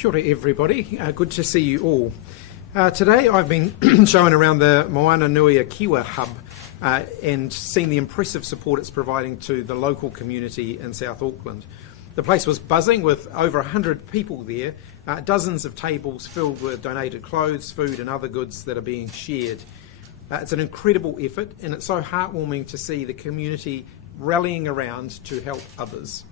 Kia ora everybody, good to see you all. Today I've been showing around the Moana Nui Kiwa hub and seen the impressive support it's providing to the local community in South Auckland. The place was buzzing with over 100 people there, dozens of tables filled with donated clothes, food and other goods that are being shared. It's an incredible effort and it's so heartwarming to see the community rallying around to help others.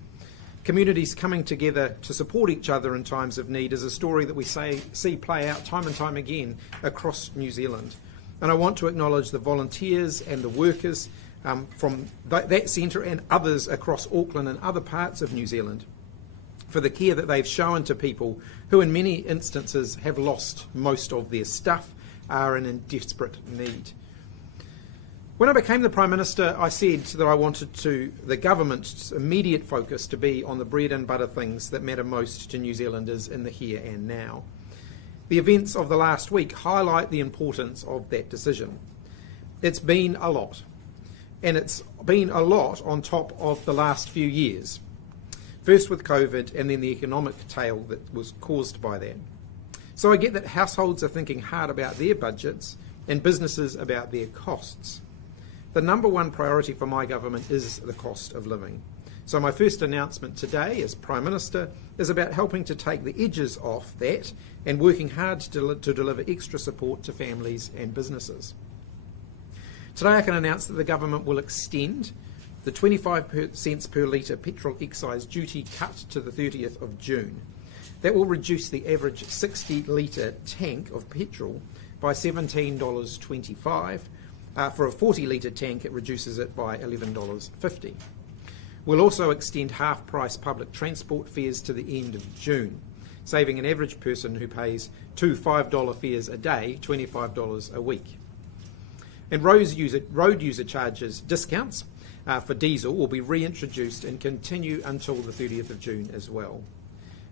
Communities coming together to support each other in times of need is a story that we see play out time and time again across New Zealand. And I want to acknowledge the volunteers and the workers from that centre and others across Auckland and other parts of New Zealand for the care that they've shown to people who in many instances have lost most of their stuff, are in desperate need. When I became the Prime Minister, I said that I wanted the government's immediate focus to be on the bread and butter things that matter most to New Zealanders in the here and now. The events of the last week highlight the importance of that decision. It's been a lot, and it's been a lot on top of the last few years. First with COVID and then the economic tail that was caused by that. So I get that households are thinking hard about their budgets and businesses about their costs. The number one priority for my government is the cost of living. So my first announcement today as Prime Minister is about helping to take the edges off that and working hard to deliver extra support to families and businesses. Today I can announce that the government will extend the 25 cents per litre petrol excise duty cut to the 30th of June. That will reduce the average 60 litre tank of petrol by $17.25. For a 40 litre tank, it reduces it by $11.50. We'll also extend half-price public transport fares to the end of June, saving an average person who pays two $5 fares a day $25 a week. And road user charges discounts for diesel will be reintroduced and continue until the 30th of June as well.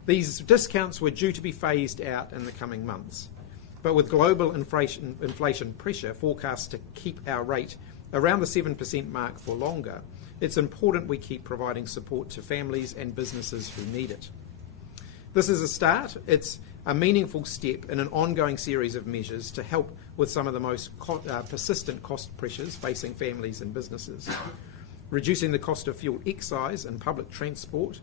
These discounts were due to be phased out in the coming months. But with global inflation pressure forecast to keep our rate around the 7% mark for longer, it's important we keep providing support to families and businesses who need it. This is a start. It's a meaningful step in an ongoing series of measures to help with some of the most persistent cost pressures facing families and businesses. Reducing the cost of fuel excise and public transport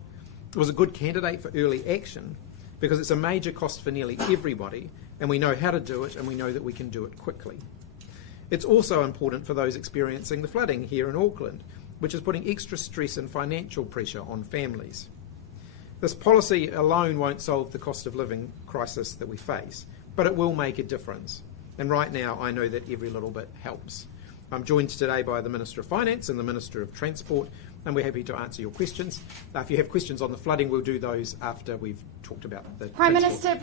was a good candidate for early action because it's a major cost for nearly everybody, and we know how to do it and we know that we can do it quickly. It's also important for those experiencing the flooding here in Auckland, which is putting extra stress and financial pressure on families. This policy alone won't solve the cost of living crisis that we face, but it will make a difference. And right now I know that every little bit helps. I'm joined today by the Minister of Finance and the Minister of Transport, and we're happy to answer your questions. If you have questions on the flooding, we'll do those after we've talked about the Prime Minister.